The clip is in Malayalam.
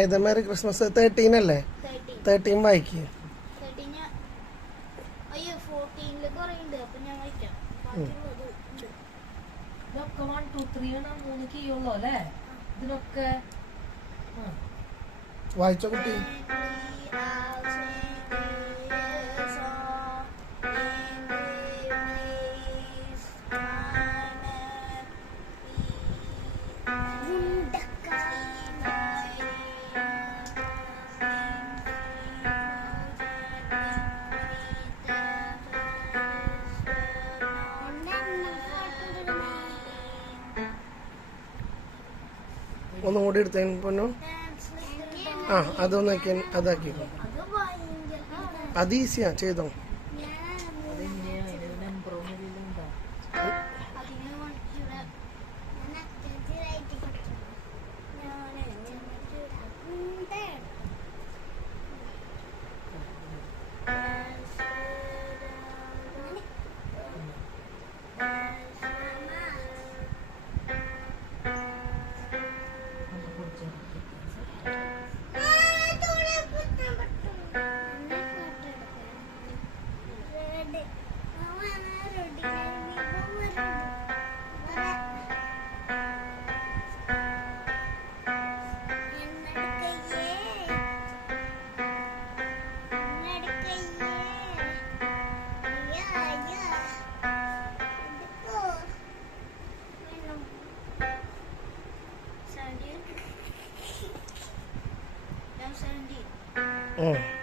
ഏതാ മേരി ക്രിസ്മസ് 13 അല്ലേ? 13 വായിക്കുക. ഇതൊക്കെ 1 2 3 3 കീയുള്ളൂ അല്ലേ ഇതിനൊക്കെ? വായിച്ചോ കുട്ടി. ഒന്നും കൂടി എടുത്തേ പൊന്നു. അതൊന്ന് അതാക്കിക്കോ. അത് ഈസിയാ, ചെയ്തോ. Oh.